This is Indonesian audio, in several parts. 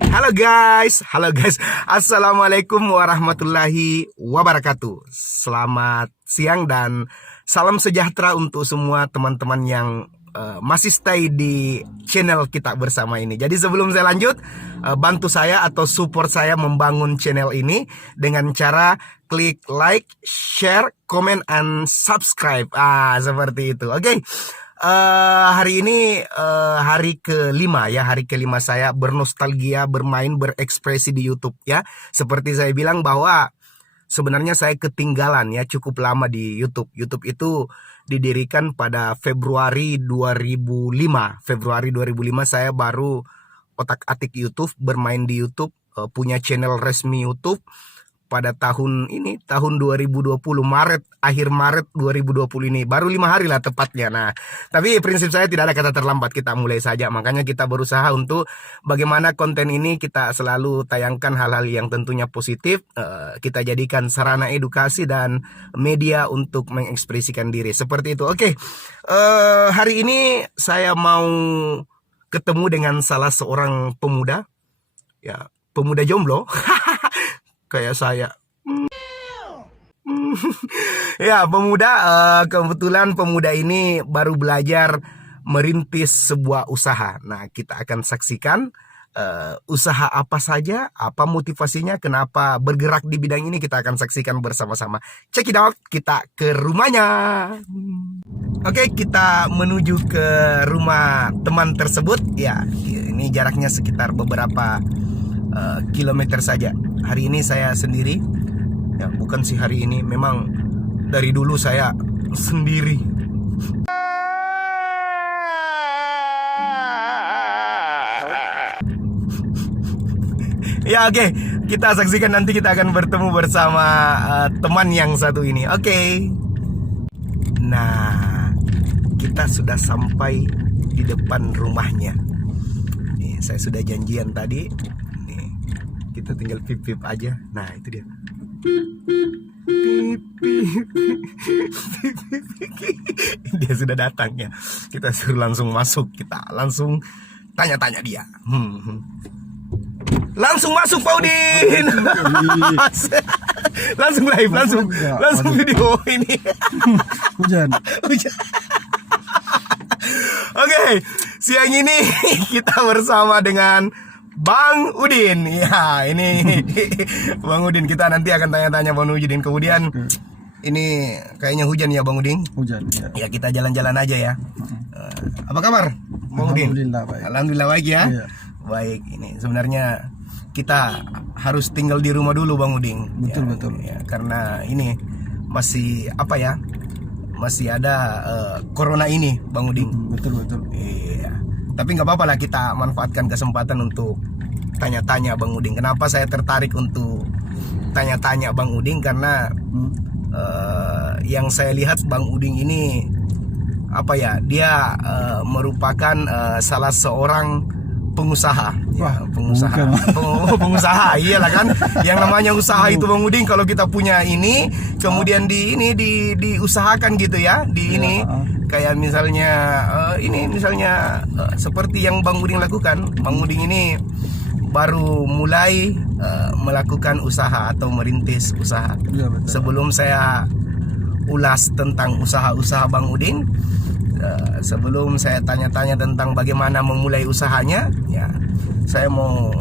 Halo guys, Assalamualaikum warahmatullahi wabarakatuh. Selamat siang dan salam sejahtera untuk semua teman-teman yang masih stay di channel kita bersama ini. Jadi sebelum saya lanjut, bantu saya atau support saya membangun channel ini dengan cara klik like, share, comment, and subscribe. Seperti itu. Oke. Hari ini hari kelima ya, hari kelima saya bernostalgia, bermain, berekspresi di YouTube ya. Seperti saya bilang bahwa sebenarnya saya ketinggalan ya cukup lama di YouTube. YouTube itu didirikan pada Februari 2005. Februari 2005 saya baru otak-atik YouTube, bermain di YouTube, punya channel resmi YouTube pada tahun ini, tahun 2020, akhir Maret 2020 ini. Baru 5 hari lah tepatnya. Nah, tapi prinsip saya tidak ada kata terlambat, kita mulai saja. Makanya kita berusaha untuk bagaimana konten ini kita selalu tayangkan hal-hal yang tentunya positif. Kita jadikan sarana edukasi dan media untuk mengekspresikan diri. Seperti itu. Oke, hari ini saya mau ketemu dengan salah seorang pemuda. Ya, pemuda jomblo. Kayak saya. Ya, pemuda, kebetulan pemuda ini baru belajar merintis sebuah usaha. Nah, kita akan saksikan usaha apa saja, apa motivasinya, kenapa bergerak di bidang ini, kita akan saksikan bersama-sama. Check it out, kita ke rumahnya. Oke, kita menuju ke rumah teman tersebut. Ya, ini jaraknya sekitar beberapa kilometer saja. Hari ini saya sendiri. Ya, bukan sih hari ini, memang dari dulu saya sendiri. Ya, oke. Kita saksikan, nanti kita akan bertemu bersama teman yang satu ini. Oke. Nah, kita sudah sampai di depan rumahnya. Nih, saya sudah janjian tadi. Kita tinggal pip-pip aja. Nah, itu dia. Dia sudah datang ya. Kita suruh langsung masuk. Kita langsung tanya-tanya dia. Langsung masuk, Pak Udin. Langsung live, langsung video ini. Hujan. Oke, siang ini kita bersama dengan Bang Udin. Ya, ini Bang Udin. Kita nanti akan tanya-tanya Bang Udin. Kemudian ini kayaknya hujan ya Bang Udin. Hujan ya. Ya, kita jalan-jalan aja ya. Apa kabar Bang Udin? Alhamdulillah baik. Alhamdulillah baik ya. Iya. Baik, ini sebenarnya kita harus tinggal di rumah dulu Bang Udin. Betul, ya, betul. Ya, karena ini masih apa ya? Masih ada corona ini Bang Udin. Betul. Iya. Tapi nggak apa-apa lah, kita manfaatkan kesempatan untuk tanya-tanya Bang Udin. Kenapa saya tertarik untuk tanya-tanya Bang Udin? Karena yang saya lihat Bang Udin ini apa ya? Dia merupakan salah seorang pengusaha. Wah, pengusaha. Pengusaha, iyalah kan. Yang namanya usaha itu Bang Udin, kalau kita punya ini, kemudian diusahakan gitu ya, ini. Kayak misalnya ini misalnya seperti yang Bang Udin lakukan. Bang Udin ini baru mulai melakukan usaha atau merintis usaha. Ya, betul. Sebelum saya ulas tentang usaha-usaha Bang Udin, sebelum saya tanya-tanya tentang bagaimana memulai usahanya, ya saya mau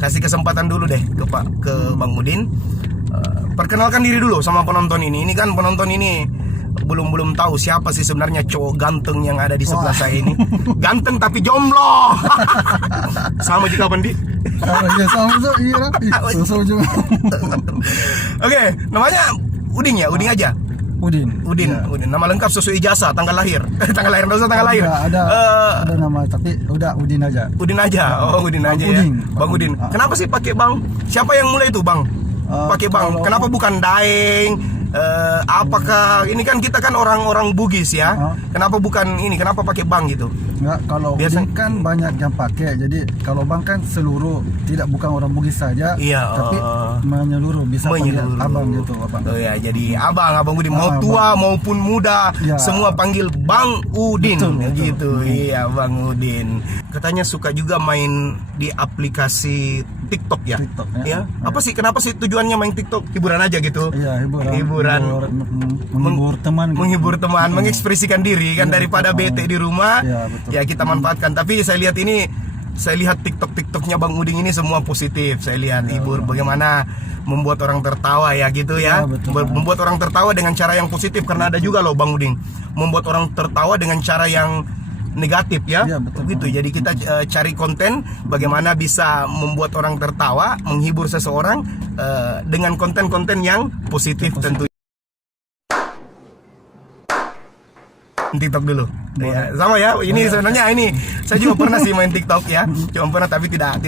kasih kesempatan dulu deh ke Bang Udin. Perkenalkan diri dulu sama penonton ini. Ini kan penonton ini belum tahu siapa sih sebenarnya cowok ganteng yang ada di sebelah saya ini. Ganteng tapi jomblo. Sama di kapan di? Sama juga. Oke, namanya Udin ya, Udin aja. Udin. Ya. Udin. Nama lengkap sesuai ijazah, tanggal lahir. Tanggal lahir, tanggal lahir. Ada nama, tapi udah Udin aja. Udin aja. Oh, Udin aja ya. Bang Udin. Kenapa sih pakai Bang? Siapa yang mulai itu, Bang? Pakai Bang. Kenapa bukan Daeng? Apakah ini kan kita kan orang-orang Bugis ya? Kenapa bukan ini? Kenapa pakai bank gitu? Enggak, kalau Biasa- udin kan banyak yang pakai. Jadi kalau bang kan seluruh, tidak bukan orang Bugis saja, Iya, tapi menyeluruh, bisa panggil menyeluruh. abang gitu, abang. Oh ya, jadi abang Udin mau Abang. tua maupun muda Ya. semua panggil Bang Udin Betul. gitu. Iya, Bang Udin. Katanya suka juga main di aplikasi TikTok ya? TikTok, ya. Ya. Apa sih kenapa sih tujuannya main TikTok? Hiburan aja gitu. Iya, Hiburan. menghibur teman, gitu. Menghibur teman, mengekspresikan diri kan Iya, daripada betul. bete di rumah. Iya, betul. Ya kita manfaatkan. Tapi saya lihat TikToknya Bang Udin ini semua positif. Saya lihat hibur bagaimana membuat orang tertawa ya gitu ya. Iya, betul. Membuat orang tertawa dengan cara yang positif karena ada juga loh Bang Udin membuat orang tertawa dengan cara yang negatif ya. Iya, betul. Begitu. Jadi kita cari konten bagaimana bisa membuat orang tertawa, menghibur seseorang dengan konten-konten yang positif tentu. TikTok dulu. Ya, sama ya. Ini sebenarnya ini saya juga pernah sih main TikTok ya. Cuma pernah tapi tidak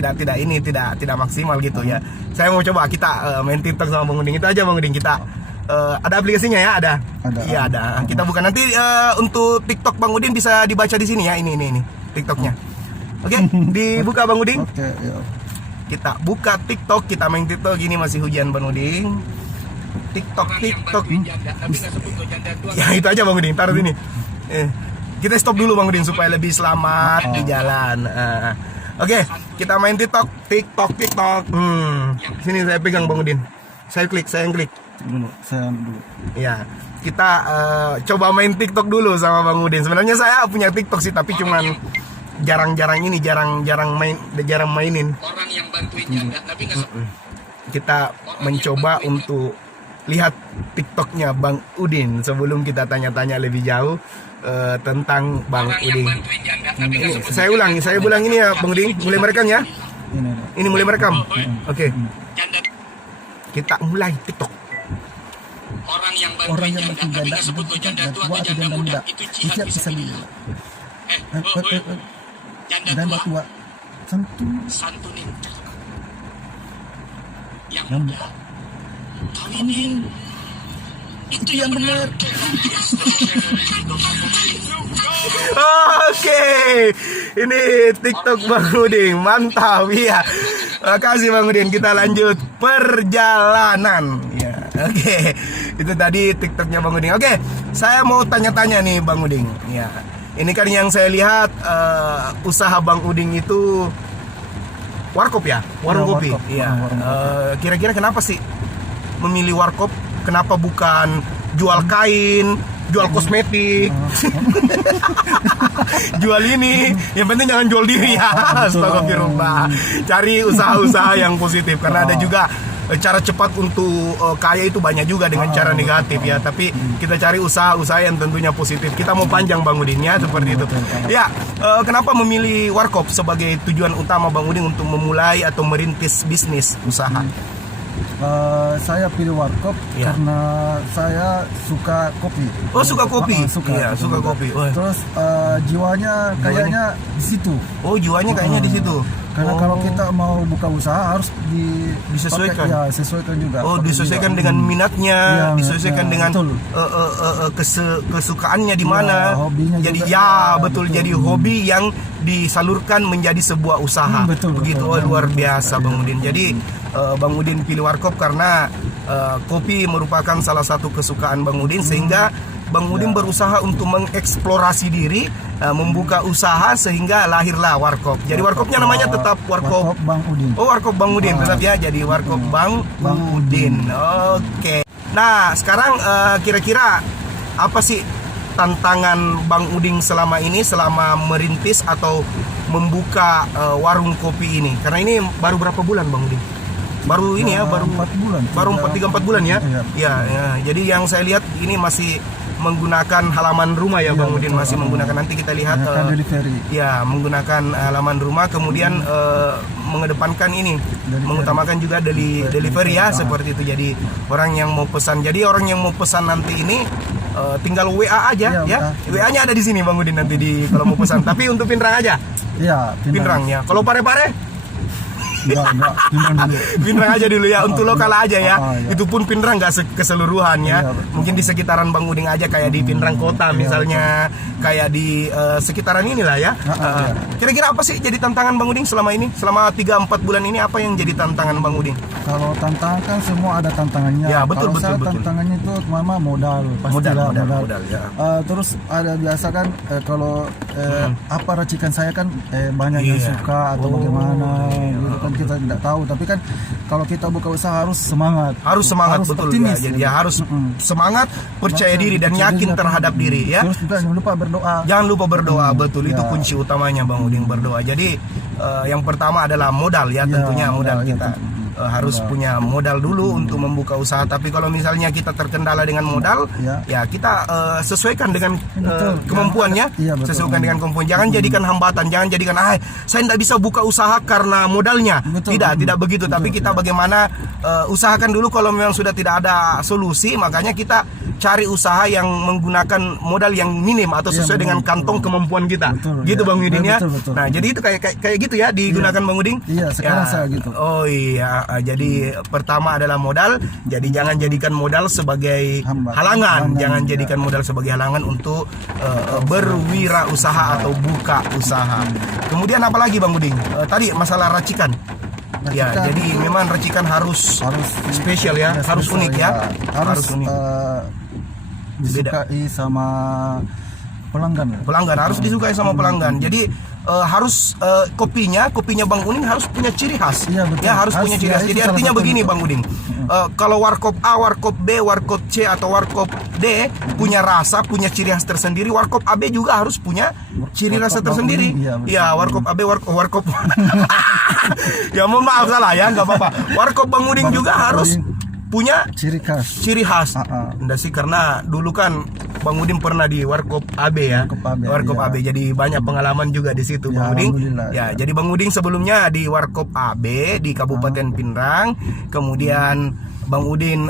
maksimal gitu ya. Saya mau coba kita main TikTok sama Bang Udin. Itu aja Bang Udin kita ada aplikasinya ya, ada. Ada. Iya, ada. Kita buka nanti untuk TikTok Bang Udin bisa dibaca di sini ya. Ini TikToknya. Oke, dibuka Bang Udin. Oke, ya. Kita buka TikTok, kita main TikTok. Ini masih hujan Bang Udin. TikTok. Ya itu aja Bang Udin, taruh sini. Kita stop dulu Bang Udin supaya lebih selamat di jalan. Oke, kita main TikTok. Sini saya pegang Bang Udin. Saya yang klik. Dulu, saya dulu. Ya, kita coba main TikTok dulu sama Bang Udin. Sebenarnya saya punya TikTok sih, tapi cuman jarang mainin. Orang yang bantuin janda tapi nggak Kita mencoba untuk lihat TikToknya Bang Udin sebelum kita tanya-tanya lebih jauh tentang Bang orang yang Udin. bantuin janda tapi nggak sebut Saya ulang ini ya Bang Udin. Mulai merekam ya? Ini. Ini mulai merekam. Oke, janda. kita mulai TikTok. Orang yang Orang bantuin yang janda tapi nggak sebut lo janda tua atau janda muda itu jihad bisa bisa janda dan tua tua santunin yang yang muda kawinin itu yang benar. Oke, ini TikTok Bang Udin, mantap ya. Makasih Bang Udin, kita lanjut perjalanan. Ya, oke, itu tadi TikToknya Bang Udin. Oke, saya mau tanya-tanya nih Bang Udin. Ya, ini kan yang saya lihat usaha Bang Udin itu warkop ya, warung Ya, kopi. warkop. Iya. Warung kopi. Kira-kira kenapa sih memilih warkop? Kenapa bukan jual kain, jual kosmetik, jual ini? Yang penting jangan jual diri ya. Astagfirullah. Cari usaha-usaha yang positif karena ada juga cara cepat untuk kaya itu banyak juga dengan cara negatif ya. Tapi kita cari usaha-usaha yang tentunya positif. Kita mau panjang Bang Udin ya seperti itu. Ya, kenapa memilih warkop sebagai tujuan utama Bang Udin untuk memulai atau merintis bisnis usaha? Saya pilih warkop Ya. karena saya suka kopi. Oh, suka kopi? Suka. Iya, suka kopi. Wah. Terus jiwanya kayaknya di situ. Oh, jiwanya kayaknya di situ. Karena Oh. kalau kita mau buka usaha harus Disesuaikan. Ya, sesuaikan juga. Oh, Pakai disesuaikan jiwa. dengan minatnya, Iya, disesuaikan iya, dengan betul. kesukaannya di mana. hobinya Jadi juga. ya, Ya, betul. betul. Jadi hobi yang disalurkan menjadi sebuah usaha. Betul, Begitu. betul. Oh, luar biasa Iya, Bang Udin. Jadi Bang Udin pilih warkop karena kopi merupakan salah satu kesukaan Bang Udin sehingga Bang Udin berusaha untuk mengeksplorasi diri, membuka usaha sehingga lahirlah warkop. Jadi warkopnya namanya tetap warkop. Bang Udin. Oh, warkop Bang Udin tetap ya. Jadi warkop Bang Udin. Oke. Nah, sekarang kira-kira apa sih tantangan Bang Udin selama ini selama merintis atau membuka warung kopi ini? Karena ini baru berapa bulan Bang Udin? Baru ini ya, baru 4 bulan. Baru 3-4 bulan ya? Iya. Ya, ya. Jadi yang saya lihat ini masih menggunakan halaman rumah ya Bang Udin, masih menggunakan, nanti kita lihat Akan delivery. ya, menggunakan halaman rumah, kemudian mengedepankan ini, mengutamakan juga delivery ya, seperti itu. Jadi orang yang mau pesan, nanti ini tinggal WA aja Iya, ya. WA-nya ada di sini Bang Udin nanti kalau mau pesan. Tapi untuk Pinrang aja. Iya, Pinrang ya. Kalau Pare-Pare? Enggak, pindah dulu. Pinrang aja dulu ya, untuk lokal aja ya. Iya. Itu pun Pinrang nggak keseluruhan ya. Iya, betul. Mungkin di sekitaran Bang Uding aja, kayak di Pinrang Kota misalnya, kayak di sekitaran inilah ya. Iya. Kira-kira apa sih jadi tantangan Bang Uding selama ini? Selama 3-4 bulan ini apa yang jadi tantangan Bang Uding? Kalau tantangan kan semua ada tantangannya. Ya, betul, Kalau betul, saya betul. tantangannya itu mama modal, pastilah Modal, ya. Terus ada biasa kan kalau apa racikan saya kan banyak yang Iya. suka atau bagaimana gitu kan kita tidak tahu, tapi kan kalau kita buka usaha harus semangat. Harus semangat, betul optimis, ya. Jadi gitu. ya harus semangat, percaya diri dan yakin terhadap diri ya. Terus juga jangan lupa berdoa. Jangan lupa berdoa, betul itu Ya. kunci utamanya Bang Uding, berdoa. Jadi yang pertama adalah modal ya, tentunya modal modal, ya, kita. tentu. Harus punya modal dulu untuk membuka usaha. Tapi kalau misalnya kita terkendala dengan modal, ya kita sesuaikan dengan Betul. kemampuannya, Iya, betul. sesuaikan dengan kemampuan. Jangan jadikan hambatan, jangan jadikan saya tidak bisa buka usaha karena modalnya. Betul. Tidak begitu. Tapi kita bagaimana usahakan dulu. Kalau memang sudah tidak ada solusi, makanya kita cari usaha yang menggunakan modal yang minim atau sesuai dengan kantong kemampuan kita. Betul, gitu ya. Bang Uding ya. Betul. Nah, jadi itu kayak gitu ya digunakan Bang Uding. Iya, sekarang Ya. saya gitu. Oh iya, jadi pertama adalah modal. Jadi jangan jadikan modal sebagai halangan. Jangan jadikan modal sebagai halangan untuk berwirausaha atau buka usaha. Kemudian apa lagi Bang Uding? Tadi masalah racikan. Ya, Racikan jadi itu memang racikan harus spesial ya, harus spesial, unik ya. Harus unik. disukai sama pelanggan. Pelanggan harus disukai sama pelanggan. Jadi harus kopinya Bang Uding harus punya ciri khas. Iya, betul. Ya, harus punya ciri khas. Ya, Jadi itu salah artinya satu begini itu. Bang Uding. Kalau warkop A, warkop B, warkop C atau warkop D punya rasa, punya ciri khas tersendiri, warkop AB juga harus punya ciri rasa Warkop tersendiri. Bang Uding, iya, betul. Ya, warkop AB, warkop ya mohon maaf salah ya, nggak apa-apa. Warkop Bang Uding Warkop juga Bang harus Uding. punya Ciri khas. ciri khas. Ah. Sih karena dulu kan Bang Uding pernah di Warkop AB ya. Warkop AB, iya. Jadi banyak pengalaman juga di situ Ya, Bang Uding. alhamdulillah, Ya, ya. jadi Bang Uding sebelumnya di Warkop AB di Kabupaten Pinrang, kemudian Bang Udin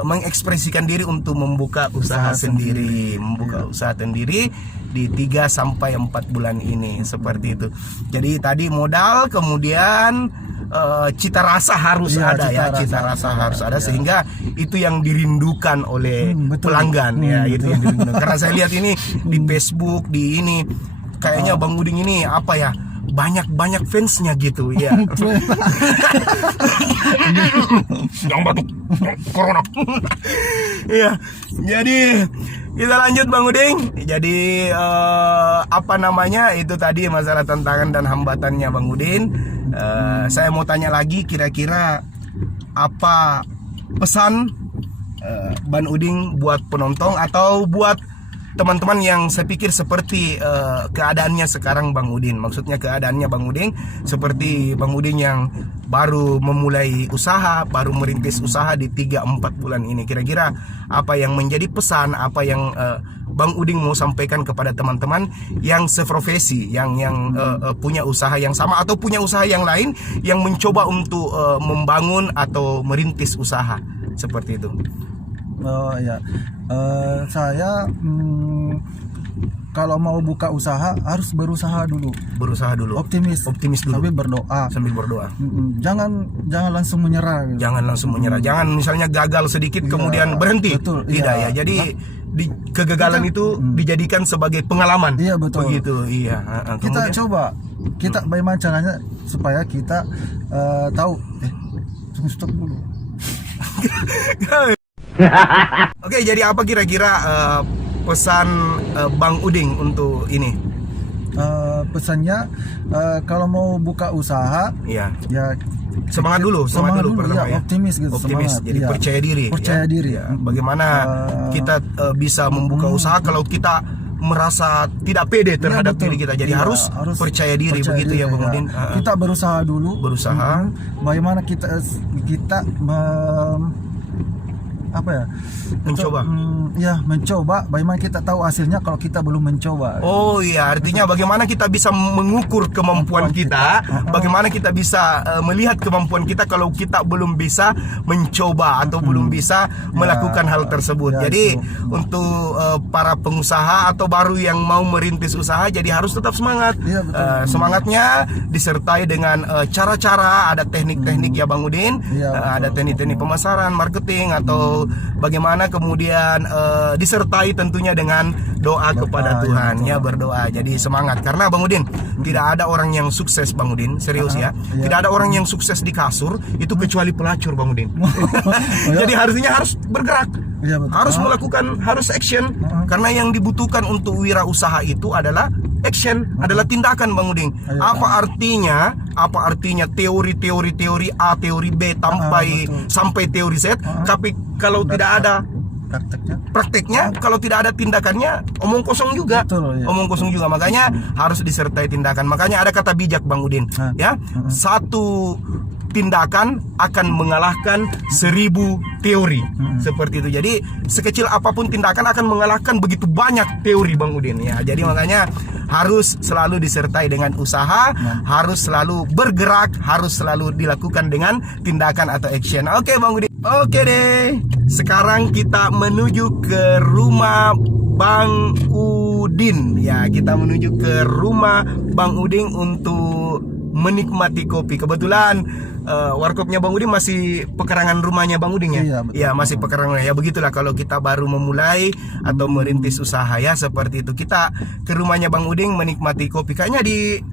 mengekspresikan diri untuk membuka usaha sendiri, usaha sendiri di 3 sampai 4 bulan ini seperti itu. Jadi tadi modal, kemudian cita rasa harus ada ya, cita rasa harus ada sehingga itu yang dirindukan oleh pelanggan ya, itu yang dirindukan. Karena saya lihat ini di Facebook, di ini kayaknya Bang Uding ini apa ya? Banyak fansnya gitu ya. Jangan batuk, corona. Iya, jadi kita lanjut Bang Uding. Jadi apa namanya itu tadi masalah tantangan dan hambatannya Bang Udin. Saya mau tanya lagi, kira-kira apa pesan Bang Uding buat penonton atau buat teman-teman yang saya pikir seperti keadaannya sekarang Bang Udin. Maksudnya keadaannya Bang Udin seperti Bang Udin yang baru memulai usaha, baru merintis usaha di 3-4 bulan ini. Kira-kira apa yang menjadi pesan, apa yang Bang Udin mau sampaikan kepada teman-teman yang seprofesi, yang punya usaha yang sama atau punya usaha yang lain yang mencoba untuk membangun atau merintis usaha seperti itu. Oh ya, saya kalau mau buka usaha harus berusaha dulu. Optimis dulu. Sambil berdoa. Jangan langsung menyerah. Gitu. Jangan langsung menyerah. Jangan misalnya gagal sedikit kemudian berhenti. Betul, tidak ya. Jadi kegagalan itu dijadikan sebagai pengalaman. Iya betul. Begitu. Iya. Kita coba. Kita bagaimana caranya supaya kita tahu. Stop dulu. Oke, jadi apa kira-kira pesan Bang Uding untuk ini? Pesannya kalau mau buka usaha, ya semangat dulu pertama ya. Optimis gitu. Optimis, jadi percaya diri. Ya. Bagaimana kita bisa membuka usaha kalau kita merasa tidak pede terhadap diri kita. Jadi harus percaya diri begitu ya Bang Udin. Kita berusaha dulu. Berusaha. Bagaimana kita apa ya? Mencoba. Ya, mencoba. Bagaimana kita tahu hasilnya kalau kita belum mencoba? Oh iya, artinya bagaimana kita bisa mengukur kemampuan kita, bagaimana kita bisa melihat kemampuan kita kalau kita belum bisa mencoba atau belum bisa melakukan hal tersebut. Ya, Jadi itu. untuk para pengusaha atau baru yang mau merintis usaha, jadi harus tetap semangat. Iya, betul. Semangatnya disertai dengan cara-cara, ada teknik-teknik ya Bang Udin, Iya, betul. ada teknik-teknik pemasaran, marketing atau bagaimana kemudian disertai tentunya dengan doa kepada ya, Tuhan betul. ya, berdoa. Jadi semangat karena Bang Udin tidak ada orang yang sukses Bang Udin, serius ya. Iya. Tidak ada orang yang sukses di kasur itu kecuali pelacur Bang Udin. ya? Jadi harus bergerak. Iya, betul. Harus melakukan, harus action karena yang dibutuhkan untuk wirausaha itu adalah action, adalah tindakan Bang Udin. Iya. Apa artinya teori A, teori B sampai teori Z, tapi kalau tidak ada prakteknya, kalau tidak ada tindakannya, omong kosong juga. Betul, ya. Omong kosong juga. Makanya harus disertai tindakan. Makanya ada kata bijak Bang Udin, ya. Satu tindakan akan mengalahkan 1000 teori. Seperti itu. Jadi sekecil apapun tindakan akan mengalahkan begitu banyak teori Bang Udin ya. Jadi makanya harus selalu disertai dengan usaha, harus selalu bergerak, harus selalu dilakukan dengan tindakan atau action. Oke Bang Udin. Oke deh. Sekarang kita menuju ke rumah Bang Udin. Ya, kita menuju ke rumah Bang Udin untuk menikmati kopi. Kebetulan warkopnya Bang Udin masih pekarangan rumahnya Bang Udin ya? Iya, betul. Ya, masih pekarangan. Ya begitulah kalau kita baru memulai atau merintis usaha ya, seperti itu. Kita ke rumahnya Bang Udin menikmati kopi. Kayaknya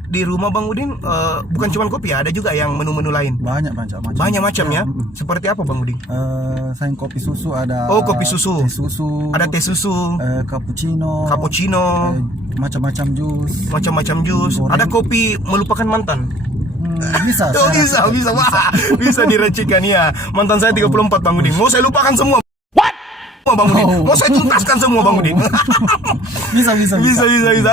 di rumah Bang Udin bukan cuma kopi ya, ada juga yang menu-menu lain. Banyak macam. Banyak macam ya. Seperti apa Bang Udin? Sayang kopi susu ada. Oh, kopi susu. Teh susu. Ada teh susu, Cappuccino. Macam-macam jus. macam-macam jus. Goreng. Ada kopi melupakan mantan. Bisa. Oh, bisa. Wah, bisa diracikan ya. Mantan saya 34 Bang Udin. Mau saya lupakan semua. Bang Udin. Mau saya tuntaskan semua Bang Udin. Bisa.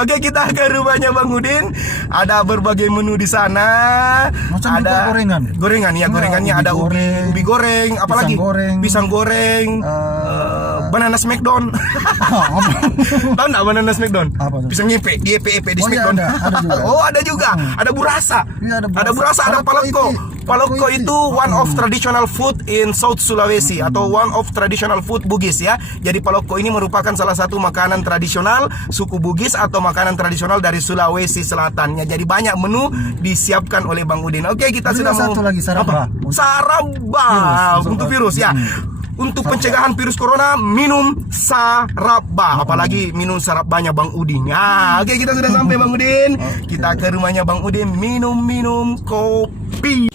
Oke, kita ke rumahnya Bang Udin. Ada berbagai menu di sana. Macam ada juga gorengan. Gorengan ya, gorengannya ada ubi goreng, apalagi pisang goreng, banana smackdown. Tahu nggak banana smackdown? Apa tuh? Pisang nyepe, di epe di Oh, iya, smackdown. ada juga. Oh, ada juga. Ada burasa. Iya, Ada burasa, ada paleko. Paleko itu one of traditional food in South Sulawesi atau one of traditional food Bugis ya. Jadi paleko ini merupakan salah satu makanan tradisional suku Bugis atau makanan tradisional dari Sulawesi Selatan ya. Jadi banyak menu disiapkan oleh Bang Udin. Oke, kita sudah mau satu lagi saraba. Saraba untuk virus ya. Untuk pencegahan virus corona, minum saraba. Apalagi minum sarabanya Bang Udin. Ya, oke, kita sudah sampai Bang Udin. Kita ke rumahnya Bang Udin minum kopi.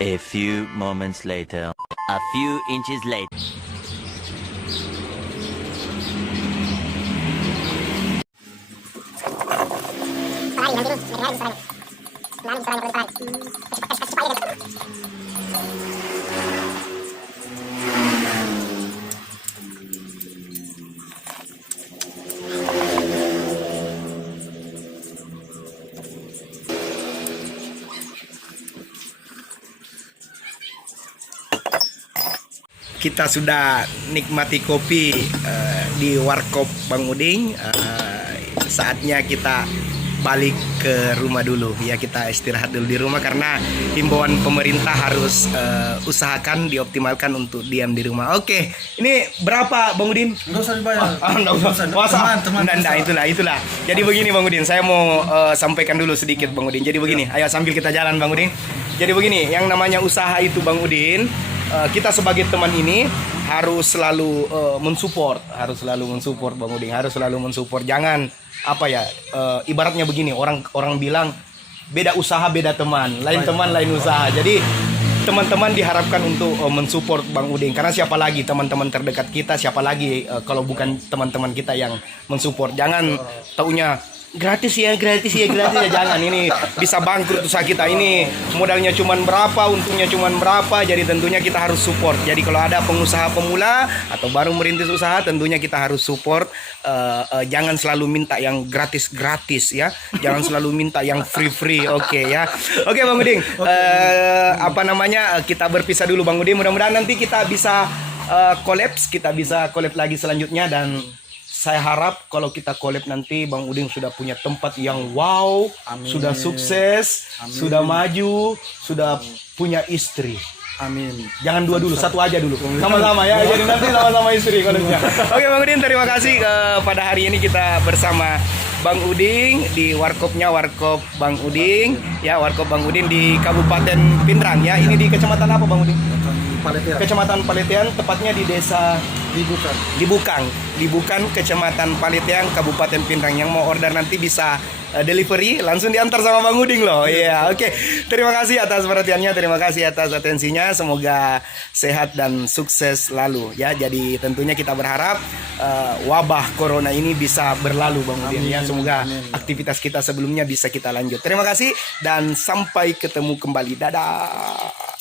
A few moments later. A few inches later. Kita sudah nikmati kopi di warkop Bang Udin. Saatnya kita balik ke rumah dulu ya, kita istirahat dulu di rumah karena himbauan pemerintah harus usahakan dioptimalkan untuk diam di rumah. Oke, ini berapa Bang Udin? Enggak usah dibayar. Enggak usah. Masa? Teman. Nah, itulah. Jadi begini Bang Udin, saya mau sampaikan dulu sedikit Bang Udin. Jadi begini, ayo sambil kita jalan Bang Udin. Jadi begini, yang namanya usaha itu Bang Udin, kita sebagai teman ini harus selalu mensupport Bang Udin, harus selalu mensupport. Jangan ibaratnya begini, orang bilang beda usaha beda teman, lain teman lain usaha. Jadi teman-teman diharapkan untuk mensupport Bang Udin, karena siapa lagi teman-teman terdekat kita, siapa lagi kalau bukan teman-teman kita yang mensupport. Jangan taunya gratis ya, jangan, ini bisa bangkrut usaha kita. Ini modalnya cuman berapa, untungnya cuman berapa, jadi tentunya kita harus support. Jadi kalau ada pengusaha pemula atau baru merintis usaha, tentunya kita harus support. Jangan selalu minta yang gratis ya, jangan selalu minta yang free. Oke ya, oke Bang Udin. Kita berpisah dulu Bang Udin, mudah-mudahan nanti kita bisa collab lagi selanjutnya. Dan saya harap kalau kita collab nanti Bang Udin sudah punya tempat yang wow, sudah sukses, sudah maju, sudah punya istri. Amin. Jangan dua dulu, satu aja dulu. Sama-sama ya, jadi nanti sama-sama istri kollabnya. Oke Bang Udin, terima kasih. Pada hari ini kita bersama Bang Udin di Warkop Bang Udin. Ya, Warkop Bang Udin di Kabupaten Pindrang ya. Ini di kecamatan apa Bang Udin? Kecamatan Paletian, tepatnya di desa Libukang, Kecamatan Paletian, Kabupaten Pindrang. Yang mau order nanti bisa delivery, langsung diantar sama Bang Udin loh. Iya, oke. Terima kasih atas perhatiannya, terima kasih atas atensinya. Semoga sehat dan sukses selalu ya. Jadi tentunya kita berharap wabah corona ini bisa berlalu Bang Udin ya. Semoga aktivitas kita sebelumnya bisa kita lanjut. Terima kasih dan sampai ketemu kembali. Dadah.